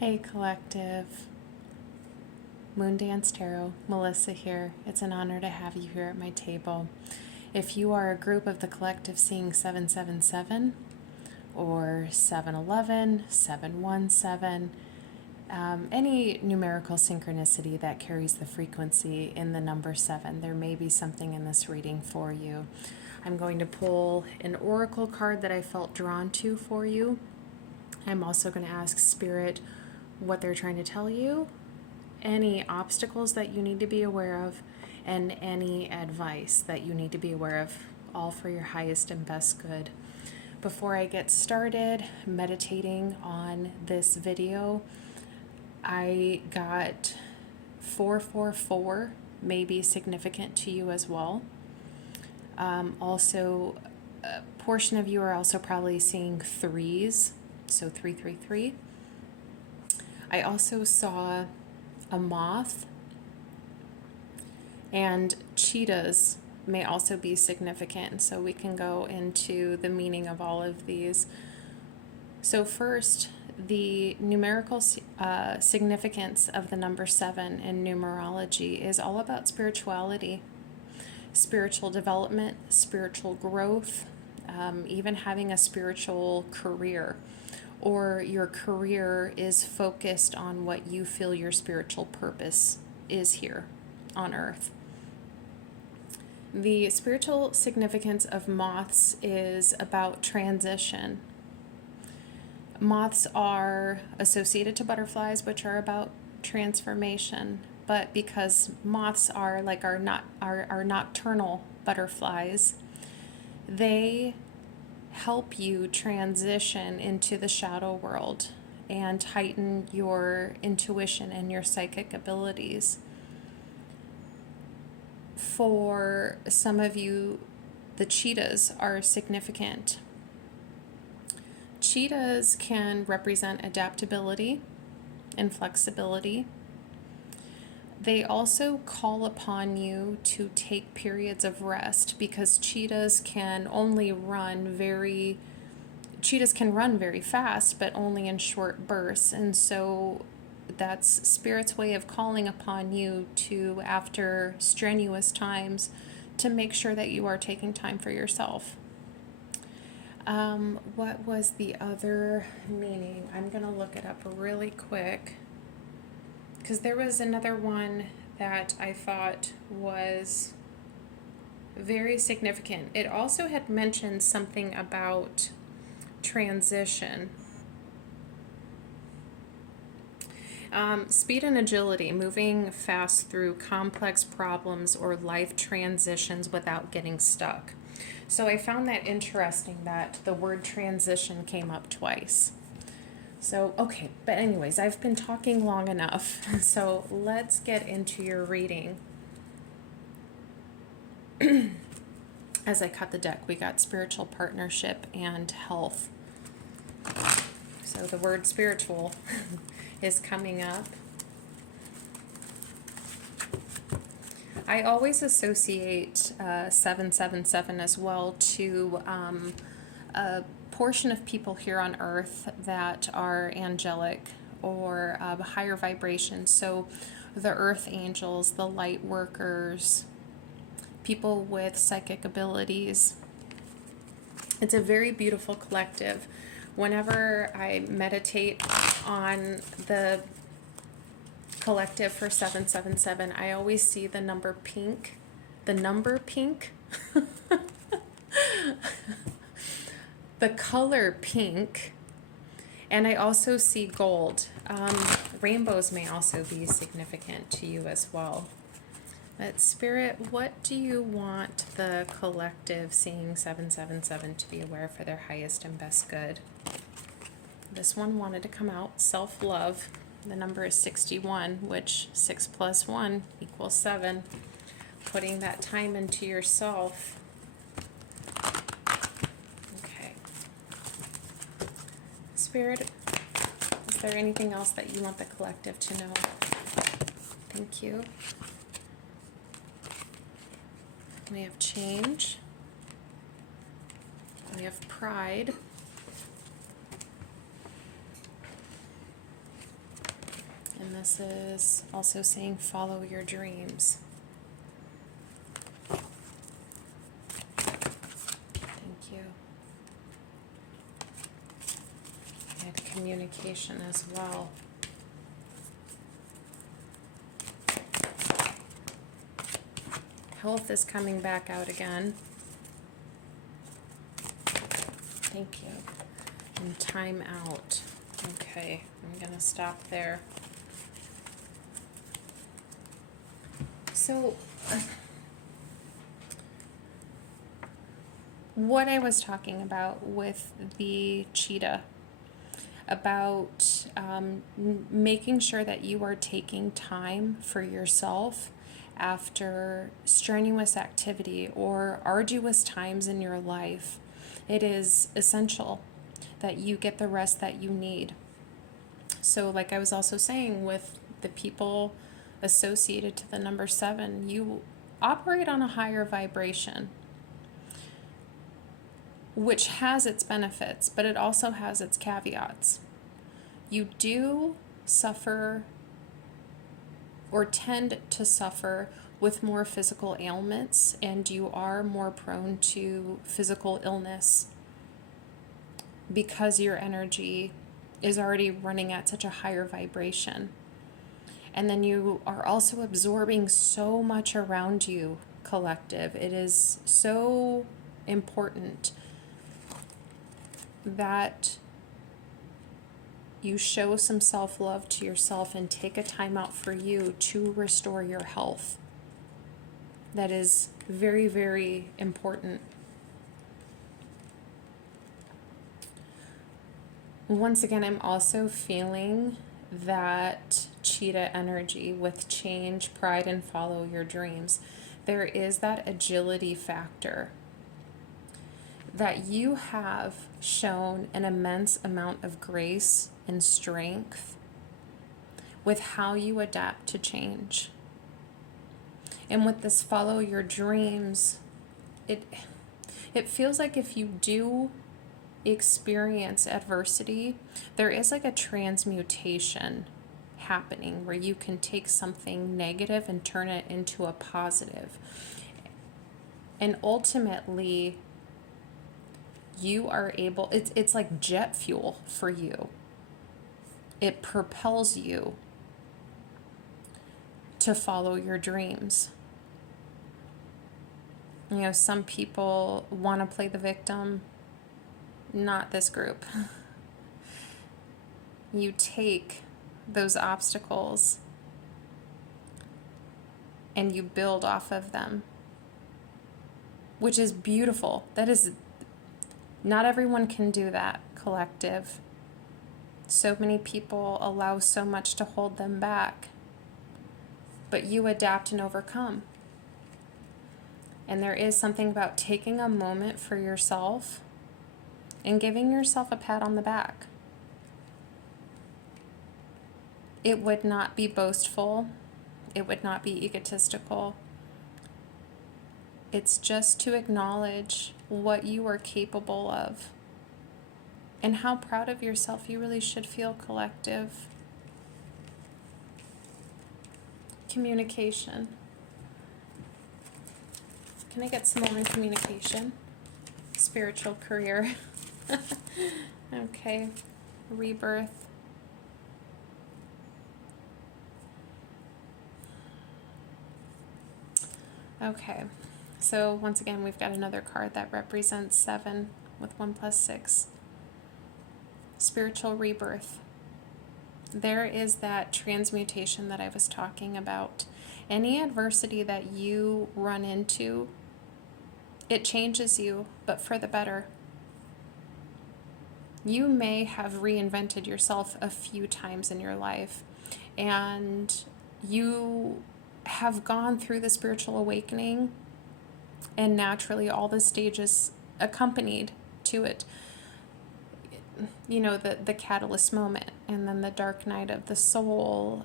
Hey Collective, Moondance Tarot, Melissa here. It's an honor to have you here at my table. If you are a group of the collective seeing 777 or 711, 717, any numerical synchronicity that carries the frequency in the number 7, there may be something in this reading for you. I'm going to pull an oracle card that I felt drawn to for you. I'm also going to ask Spirit what they're trying to tell you, any obstacles that you need to be aware of, and any advice that you need to be aware of, all for your highest and best good. Before I get started meditating on this video, I got 444 may be significant to you as well. Also, a portion of you are also probably seeing threes, so 333. I also saw a moth, and cheetahs may also be significant, so we can go into the meaning of all of these. So first, the numerical significance of the number 7 in numerology is all about spirituality, spiritual development, spiritual growth, even having a spiritual career, or your career is focused on what you feel your spiritual purpose is here on earth. The spiritual significance of moths is about transition. Moths are associated to butterflies, which are about transformation, but because moths are like our nocturnal butterflies, they help you transition into the shadow world and heighten your intuition and your psychic abilities. For some of you, the cheetahs are significant. Cheetahs can represent adaptability and flexibility. They also call upon you to take periods of rest because cheetahs can run very fast, but only in short bursts. And so that's Spirit's way of calling upon you to, after strenuous times, to make sure that you are taking time for yourself. What was the other meaning? I'm going to look it up really quick, because there was another one that I thought was very significant. It also had mentioned something about transition. Speed and agility, moving fast through complex problems or life transitions without getting stuck. So I found that interesting that the word transition came up twice. So, okay, but anyways, I've been talking long enough, so let's get into your reading. As I cut the deck, we got spiritual partnership and health. So the word spiritual is coming up. I always associate 777 as well to a portion of people here on earth that are angelic or higher vibration. So the earth angels, the light workers, people with psychic abilities. It's a very beautiful collective. Whenever I meditate on the collective for 777, I always see the number pink. The number pink. The color pink, and I also see gold. Rainbows may also be significant to you as well. But Spirit, what do you want the collective seeing 777 to be aware for their highest and best good? This one wanted to come out, self-love. The number is 61, which 6 plus 1 equals 7. Putting that time into yourself. Spirit, is there anything else that you want the collective to know? Thank you. We have change. We have pride. this is also saying follow your dreams. Thank you. I had communication as well. Health is coming back out again. Thank you. And time out. Okay, I'm going to stop there. So, what I was talking about with the cheetah, about making sure that you are taking time for yourself after strenuous activity or arduous times in your life, it is essential that you get the rest that you need. So like I was also saying with the people associated to the number 7, you operate on a higher vibration, which has its benefits, but it also has its caveats. You do suffer or tend to suffer with more physical ailments, and you are more prone to physical illness because your energy is already running at such a higher vibration. And then you are also absorbing so much around you, collective. It is so important that you show some self-love to yourself and take a time out for you to restore your health. That is very, very important. Once again, I'm also feeling that cheetah energy with change, pride, and follow your dreams. There is that agility factor that you have shown an immense amount of grace and strength with how you adapt to change. And with this follow your dreams, it feels like if you do experience adversity, there is like a transmutation happening where you can take something negative and turn it into a positive. And ultimately, you are able, it's like jet fuel for you. It propels you to follow your dreams. You know, some people want to play the victim. Not this group. You take those obstacles and you build off of them, which is beautiful. That is, not everyone can do that, collective. So many people allow so much to hold them back, but you adapt and overcome. And there is something about taking a moment for yourself and giving yourself a pat on the back. It would not be boastful. It would not be egotistical. It's just to acknowledge what you are capable of and how proud of yourself you really should feel, collective. Communication. Can I get some more on communication? Spiritual career. Okay. Rebirth. Okay. So once again, we've got another card that represents 7 with 1 + 6. Spiritual rebirth. There is that transmutation that I was talking about. Any adversity that you run into, it changes you, but for the better. You may have reinvented yourself a few times in your life, and you have gone through the spiritual awakening, and naturally all the stages accompanied to it. You know, the catalyst moment, and then the dark night of the soul.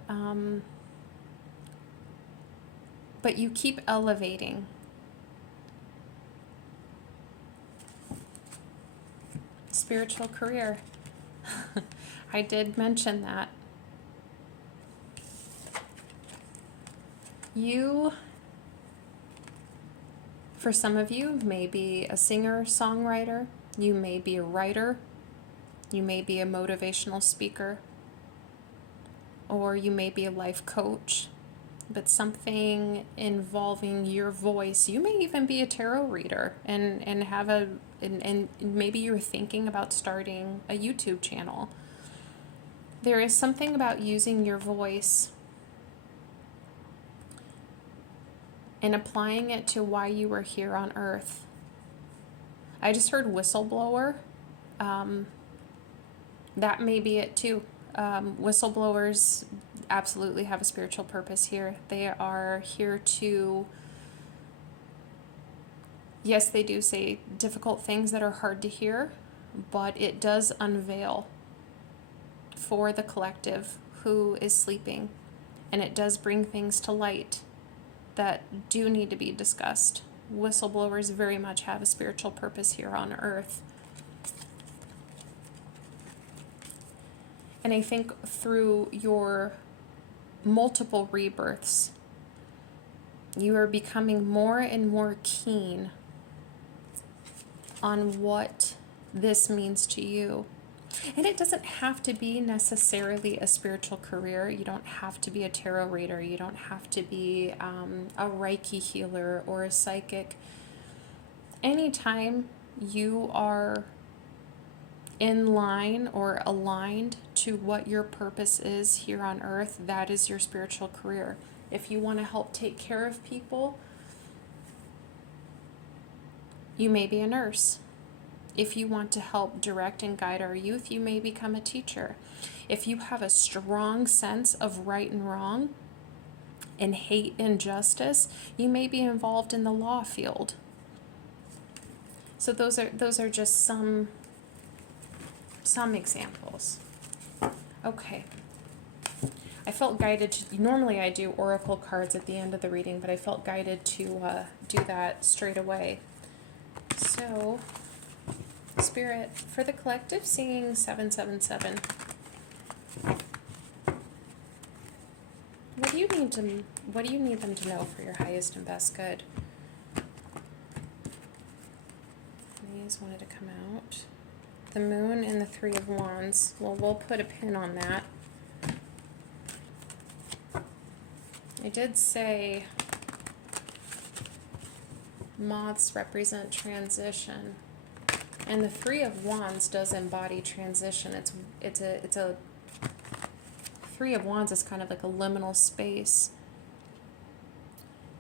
But you keep elevating. Spiritual career. I did mention that. You, for some of you, may be a singer, songwriter. You may be a writer. You may be a motivational speaker. Or you may be a life coach. But something involving your voice. You may even be a tarot reader and have and maybe you're thinking about starting a YouTube channel. There is something about using your voice and applying it to why you were here on earth. I just heard whistleblower. That may be it too. Whistleblowers absolutely have a spiritual purpose here. They are here to, yes, they do say difficult things that are hard to hear, but it does unveil for the collective who is sleeping, and it does bring things to light that do need to be discussed. Whistleblowers very much have a spiritual purpose here on earth. And I think through your multiple rebirths, you are becoming more and more keen on what this means to you. And it doesn't have to be necessarily a spiritual career. You don't have to be a tarot reader. You don't have to be a Reiki healer or a psychic. Anytime you are in line or aligned to what your purpose is here on earth, that is your spiritual career. If you want to help take care of people, you may be a nurse. If you want to help direct and guide our youth, you may become a teacher. If you have a strong sense of right and wrong and hate injustice, you may be involved in the law field. So those are just some examples. Okay. I felt guided to, normally I do oracle cards at the end of the reading, but I felt guided to do that straight away. So, Spirit, for the collective seeing 777, what do you need them to know for your highest and best good? These wanted to come out. The Moon and the Three of Wands. Well, we'll put a pin on that. I did say moths represent transition, and the Three of Wands does embody transition. It's a Three of Wands is kind of like a liminal space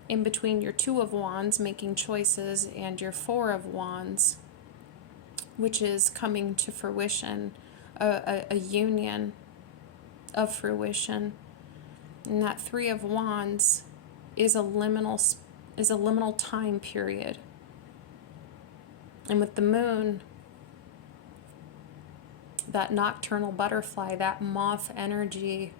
in between your Two of Wands making choices and your Four of Wands, which is coming to fruition, a union of fruition. And that Three of Wands is a liminal time period. And with the Moon, that nocturnal butterfly, that moth energy,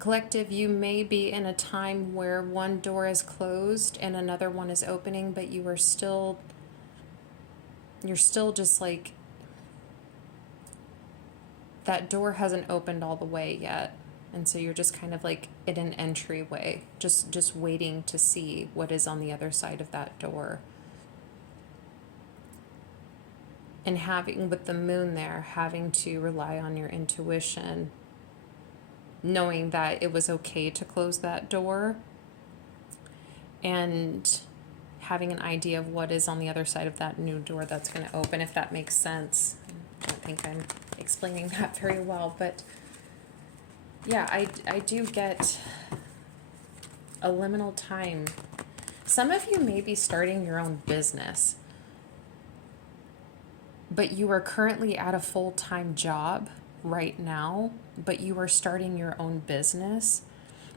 collective, you may be in a time where one door is closed and another one is opening, but you're still just like, that door hasn't opened all the way yet. And so you're just kind of like in an entryway, just waiting to see what is on the other side of that door. And having, with the Moon there, having to rely on your intuition, knowing that it was okay to close that door, and having an idea of what is on the other side of that new door that's going to open, if that makes sense. I don't think I'm explaining that very well, but yeah, I do get a liminal time. Some of you may be starting your own business, but you are currently at a full-time job right now, but you are starting your own business,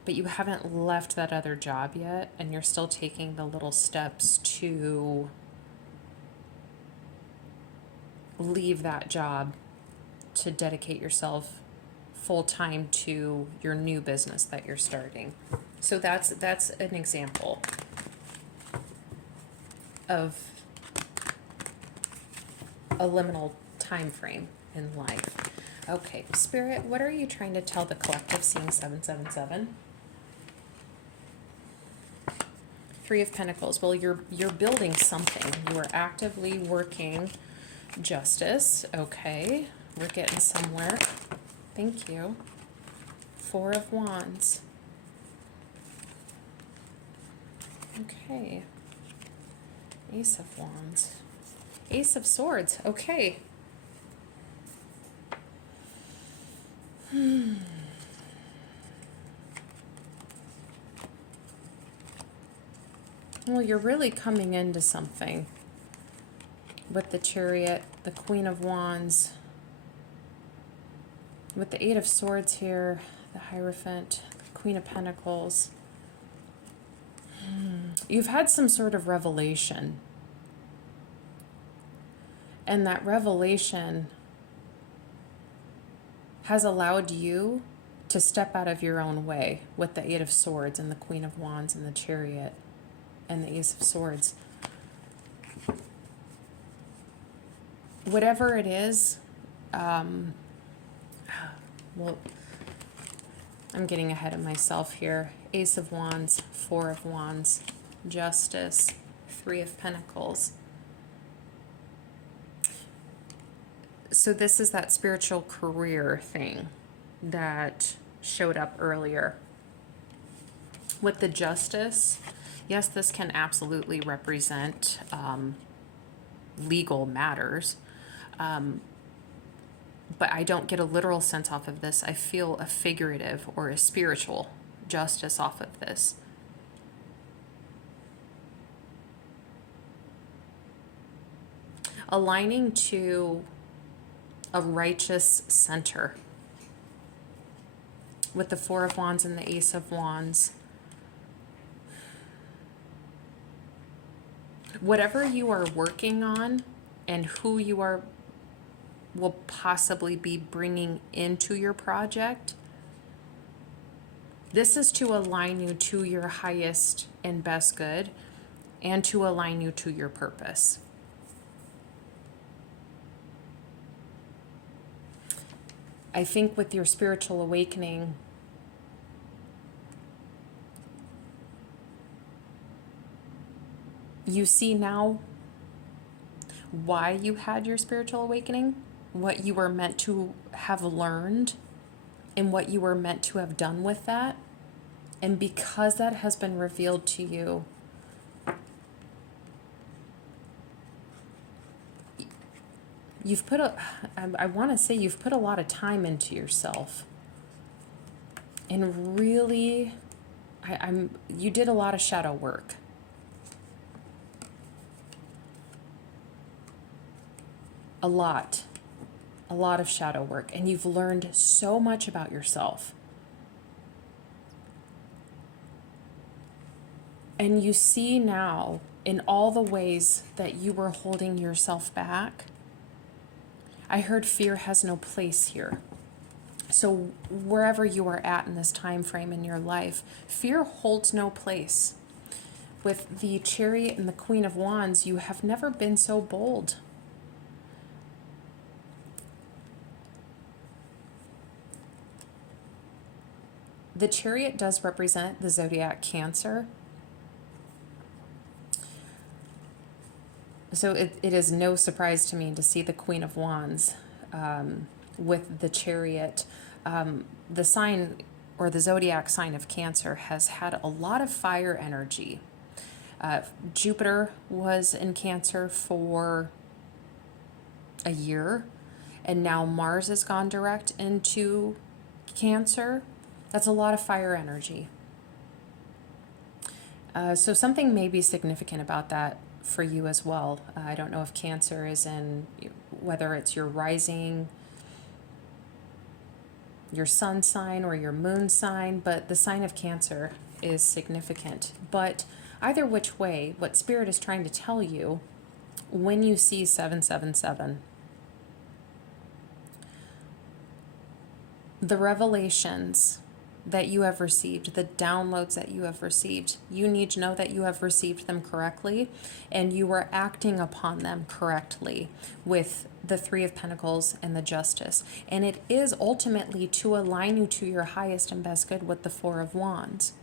but you haven't left that other job yet, and you're still taking the little steps to leave that job to dedicate yourself full-time to your new business that you're starting. So that's an example of a liminal time frame in life. Okay, Spirit, what are you trying to tell the collective seeing 777? Three of Pentacles. Well, you're building something. You are actively working justice. Okay, we're getting somewhere. Thank you. Four of Wands. Okay. Ace of Wands. Ace of Swords. Okay. Well, you're really coming into something with the Chariot, the Queen of Wands, with the Eight of Swords here, the Hierophant, the Queen of Pentacles. You've had some sort of revelation. And that revelation has allowed you to step out of your own way with the Eight of Swords and the Queen of Wands and the Chariot and the Ace of Swords. Whatever it is, well, I'm getting ahead of myself here. Ace of Wands, Four of Wands, Justice, Three of Pentacles. So this is that spiritual career thing that showed up earlier. With the Justice, yes, this can absolutely represent legal matters. But I don't get a literal sense off of this. I feel a figurative or a spiritual justice off of this. Aligning to a righteous center. With the Four of Wands and the Ace of Wands. Whatever you are working on and who you will possibly be bringing into your project, this is to align you to your highest and best good and to align you to your purpose. I think with your spiritual awakening, you see now why you had your spiritual awakening, what you were meant to have learned, and what you were meant to have done with that. And because that has been revealed to you, you've put I want to say you've put a lot of time into yourself. And really, you did a lot of shadow work. A lot of shadow work, and you've learned so much about yourself. And you see now in all the ways that you were holding yourself back. I heard fear has no place here. So wherever you are at in this time frame in your life, fear holds no place. With the Chariot and the Queen of Wands, you have never been so bold. The Chariot does represent the zodiac Cancer. So it is no surprise to me to see the Queen of Wands with the Chariot. The sign or the zodiac sign of Cancer has had a lot of fire energy. Jupiter was in Cancer for a year, and now Mars has gone direct into Cancer. That's a lot of fire energy. So something may be significant about that for you as well. I don't know if Cancer is in, whether it's your rising, your sun sign, or your moon sign, but the sign of Cancer is significant. But either which way, what Spirit is trying to tell you when you see 777, the revelations that you have received, the downloads that you have received, you need to know that you have received them correctly and you are acting upon them correctly with the Three of Pentacles and the Justice. And it is ultimately to align you to your highest and best good with the Four of Wands.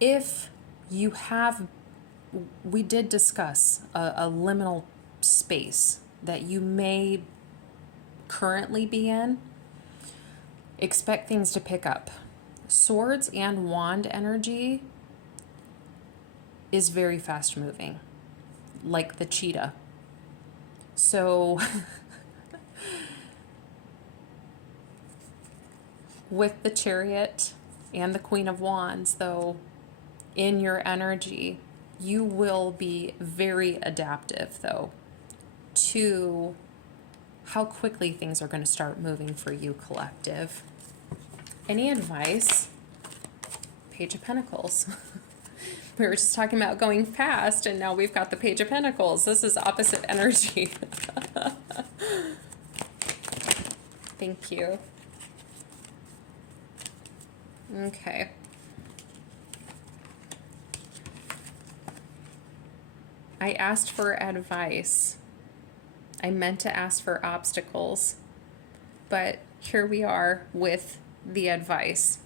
If you have, we did discuss a liminal space that you may currently be in, expect things to pick up. Swords and wand energy is very fast moving, like the cheetah. So with the Chariot and the Queen of Wands, though, in your energy, you will be very adaptive, though, to how quickly things are going to start moving for you, collective. Any advice? Page of Pentacles. We were just talking about going fast, and now we've got the Page of Pentacles. This is opposite energy. Thank you. Okay. I asked for advice. I meant to ask for obstacles, but here we are with the advice.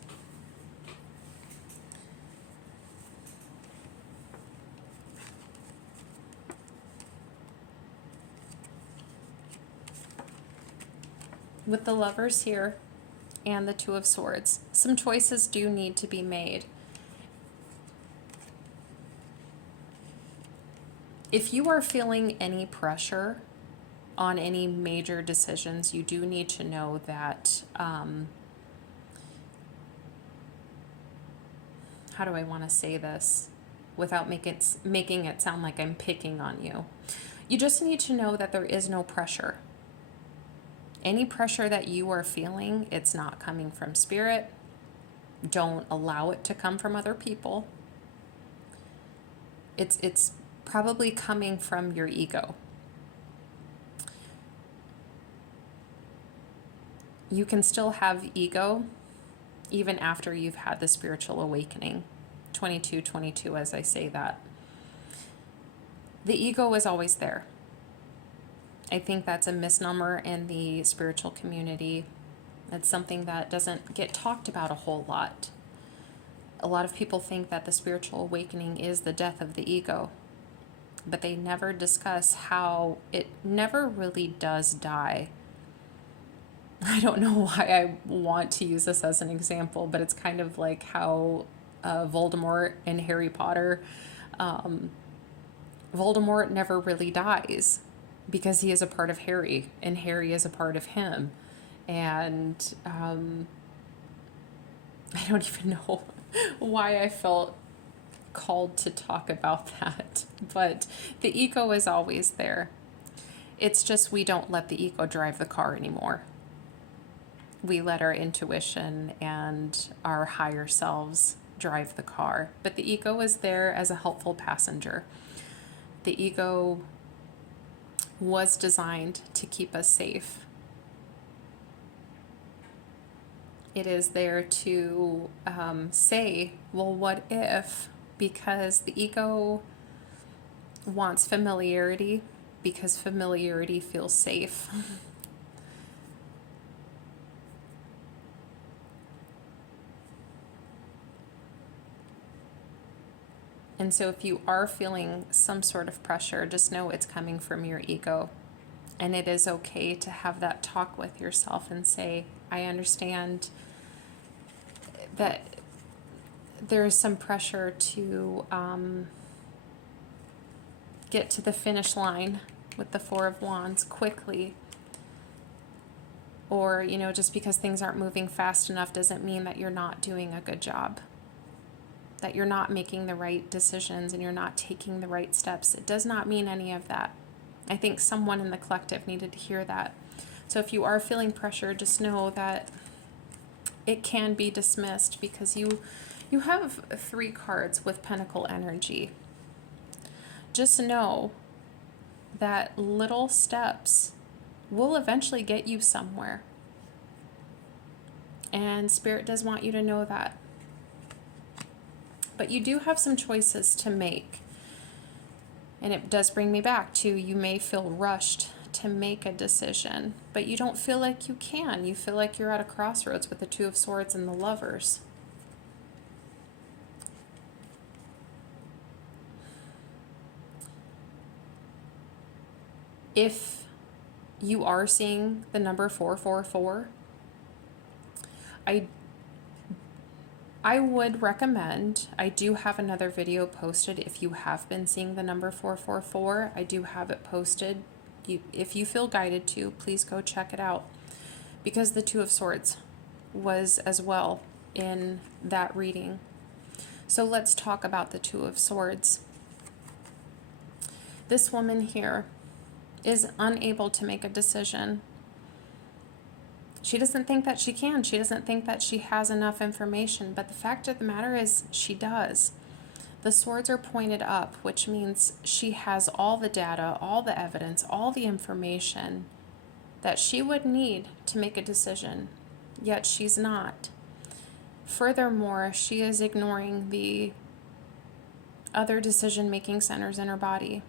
With the Lovers here and the Two of Swords, some choices do need to be made. If you are feeling any pressure on any major decisions, you do need to know that, how do I want to say this without making it sound like I'm picking on you? You just need to know that there is no pressure. Any pressure that you are feeling, it's not coming from Spirit. Don't allow it to come from other people. It's probably coming from your ego. You can still have ego even after you've had the spiritual awakening. 2222 as I say that. The ego is always there. I think that's a misnomer in the spiritual community. It's something that doesn't get talked about a whole lot. A lot of people think that the spiritual awakening is the death of the ego, but they never discuss how it never really does die. I don't know why I want to use this as an example, but it's kind of like how Voldemort in Harry Potter, Voldemort never really dies because he is a part of Harry and Harry is a part of him. And I don't even know why I felt called to talk about that, but the ego is always there. It's just we don't let the ego drive the car anymore. We let our intuition and our higher selves drive the car, but the ego is there as a helpful passenger. The ego was designed to keep us safe. It is there to say, well, what if? Because the ego wants familiarity, because familiarity feels safe. And so if you are feeling some sort of pressure, just know it's coming from your ego. And it is okay to have that talk with yourself and say, I understand that there is some pressure to get to the finish line with the Four of Wands quickly. Or, you know, just because things aren't moving fast enough doesn't mean that you're not doing a good job, that you're not making the right decisions and you're not taking the right steps. It does not mean any of that. I think someone in the collective needed to hear that. So if you are feeling pressure, just know that it can be dismissed, because you have 3 cards with Pentacle energy. Just know that little steps will eventually get you somewhere. And Spirit does want you to know that. But you do have some choices to make. And it does bring me back to, you may feel rushed to make a decision, but you don't feel like you can. You feel like you're at a crossroads with the Two of Swords and the Lovers. If you are seeing the number 444, I would recommend, I do have another video posted if you have been seeing the number 444. I do have it posted. If you feel guided to, please go check it out, because the Two of Swords was as well in that reading. So let's talk about the Two of Swords. This woman here is unable to make a decision. She doesn't think that she can. She doesn't think that she has enough information. But the fact of the matter is, she does. The swords are pointed up, which means she has all the data, all the evidence, all the information that she would need to make a decision. Yet she's not. Furthermore, she is ignoring the other decision-making centers in her body.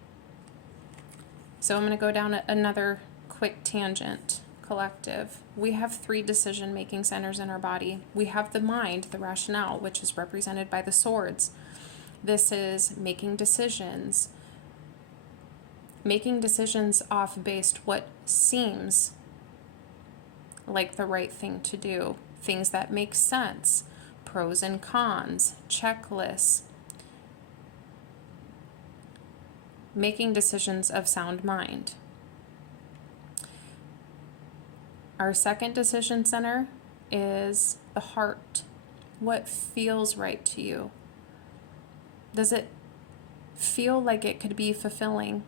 So I'm going to go down another quick tangent. Collective. We have 3 decision-making centers in our body. We have the mind, the rationale, which is represented by the swords. This is making decisions off based what seems like the right thing to do, things that make sense, pros and cons, checklists, making decisions of sound mind. Our second decision center is the heart. What feels right to you? Does it feel like it could be fulfilling?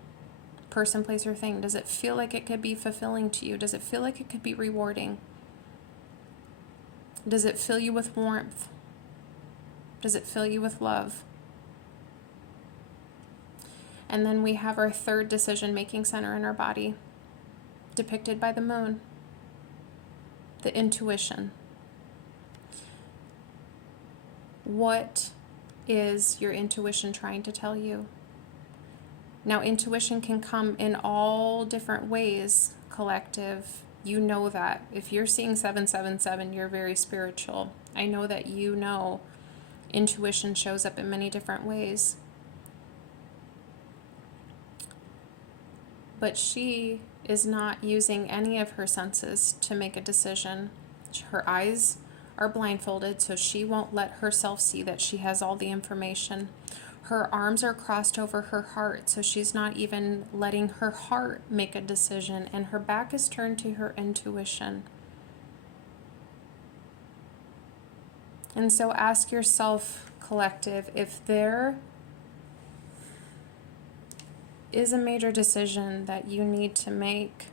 Person, place, or thing. Does it feel like it could be fulfilling to you? Does it feel like it could be rewarding? Does it fill you with warmth? Does it fill you with love? And then we have our third decision-making center in our body, depicted by the moon. The intuition. What is your intuition trying to tell you? Now, intuition can come in all different ways, collective. You know that. If you're seeing 777, you're very spiritual. I know that you know intuition shows up in many different ways. But she is not using any of her senses to make a decision. Her eyes are blindfolded, so she won't let herself see that she has all the information. Her arms are crossed over her heart, so she's not even letting her heart make a decision, and her back is turned to her intuition. And so ask yourself, collective, if there is a major decision that you need to make,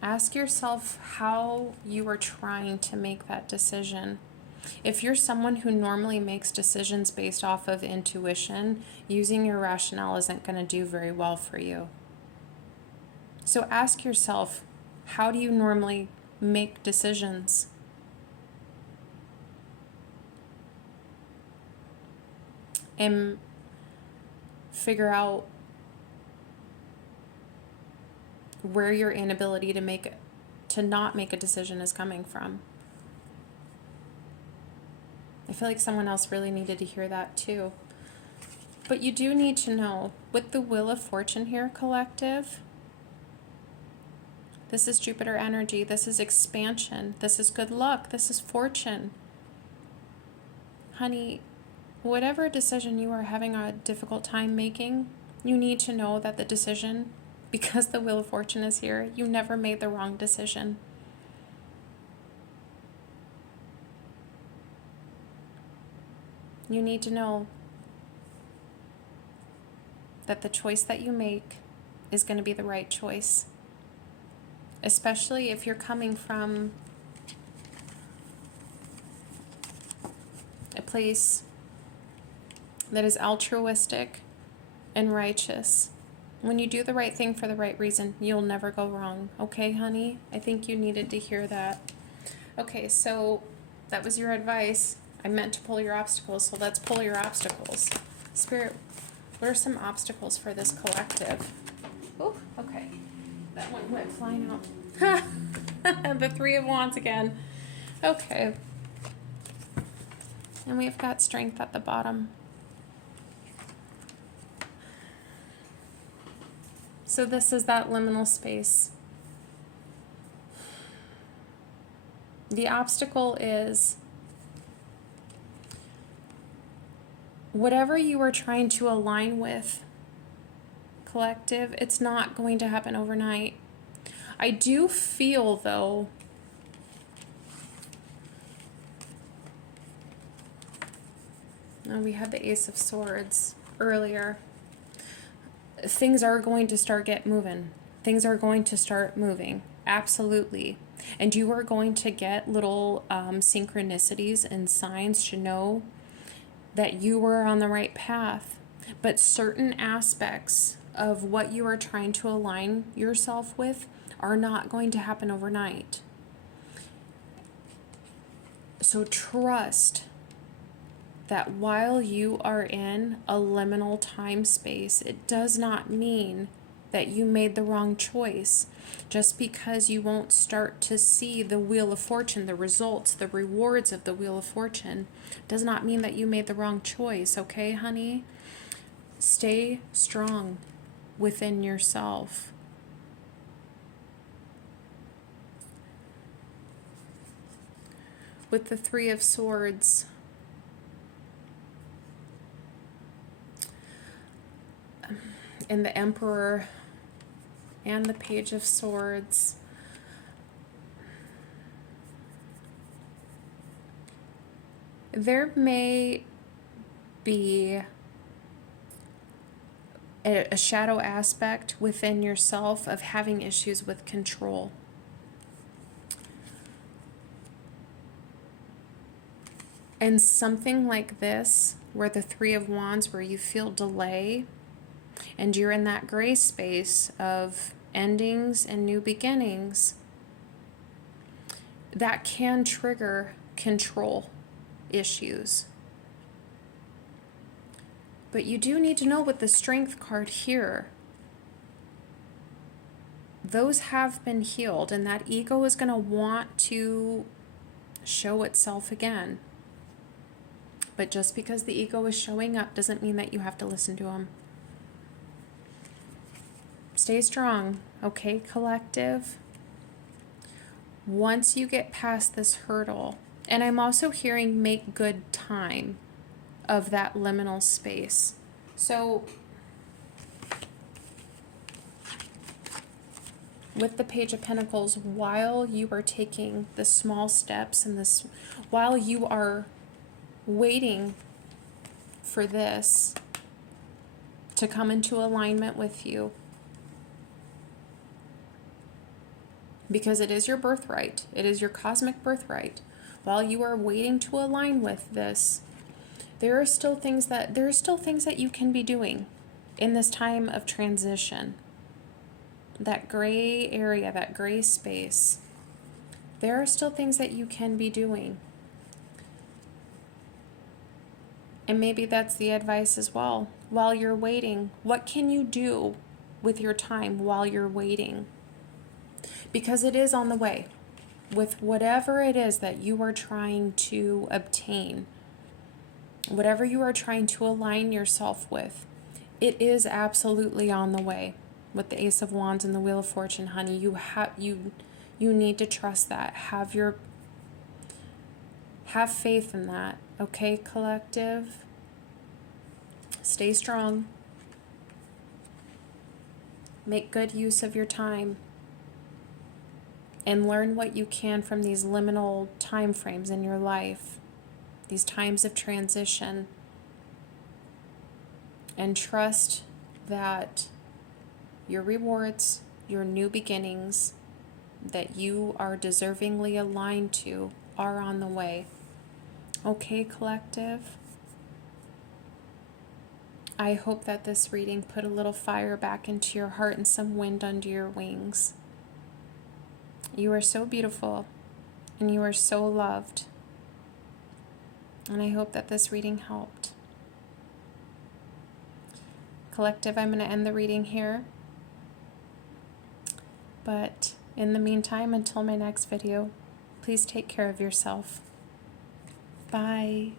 ask yourself how you are trying to make that decision. If you're someone who normally makes decisions based off of intuition, using your rationale isn't going to do very well for you. So ask yourself, how do you normally make decisions? And figure out where your inability to not make a decision is coming from. I feel like someone else really needed to hear that too. But you do need to know, with the Wheel of Fortune here, collective, this is Jupiter energy, this is expansion, this is good luck, this is fortune. Honey, whatever decision you are having a difficult time making, you need to know that the decision, because the Wheel of Fortune is here, you never made the wrong decision. You need to know that the choice that you make is going to be the right choice. Especially if you're coming from a place that is altruistic and righteous. When you do the right thing for the right reason, you'll never go wrong. Okay, honey? I think you needed to hear that. Okay, so that was your advice. I meant to pull your obstacles, so let's pull your obstacles. Spirit, What are some obstacles for this collective? Oh, okay. That one went flying out. The Three of Wands again. Okay. And we've got Strength at the bottom. So this is that liminal space. The obstacle is whatever you are trying to align with, collective, it's not going to happen overnight. I do feel, though, we had the Ace of Swords earlier. Things are going to start moving. Things are going to start moving. Absolutely. And you are going to get little synchronicities and signs to know that you were on the right path. But certain aspects of what you are trying to align yourself with are not going to happen overnight. So trust that while you are in a liminal time space, it does not mean that you made the wrong choice. Just because you won't start to see the Wheel of Fortune, the results, the rewards of the Wheel of Fortune, does not mean that you made the wrong choice, okay, honey? Stay strong within yourself. With the Three of Swords, and the Emperor and the Page of Swords, there may be a shadow aspect within yourself of having issues with control. And something like this, where the Three of Wands, where you feel delay, and you're in that gray space of endings and new beginnings, that can trigger control issues. But you do need to know with the Strength card here, those have been healed, and that ego is going to want to show itself again. But just because the ego is showing up doesn't mean that you have to listen to them. Stay strong, okay, collective? Once you get past this hurdle, and I'm also hearing make good time of that liminal space. So with the Page of Pentacles, while you are taking the small steps in this, while you are waiting for this to come into alignment with you, because it is your birthright, it is your cosmic birthright, while you are waiting to align with this, there are still things that you can be doing in this time of transition. That gray area, that gray space, there are still things that you can be doing. And maybe that's the advice as well. While you're waiting, what can you do with your time while you're waiting? Because it is on the way. With whatever it is that you are trying to obtain, whatever you are trying to align yourself with, it is absolutely on the way. With the Ace of Wands and the Wheel of Fortune, honey, you need to trust that. Have faith in that, okay, collective? Stay strong. Make good use of your time. And learn what you can from these liminal time frames in your life, these times of transition. And trust that your rewards, your new beginnings that you are deservingly aligned to are on the way. Okay, collective? I hope that this reading put a little fire back into your heart and some wind under your wings. You are so beautiful, and you are so loved. And I hope that this reading helped. Collective, I'm going to end the reading here. But in the meantime, until my next video, please take care of yourself. Bye.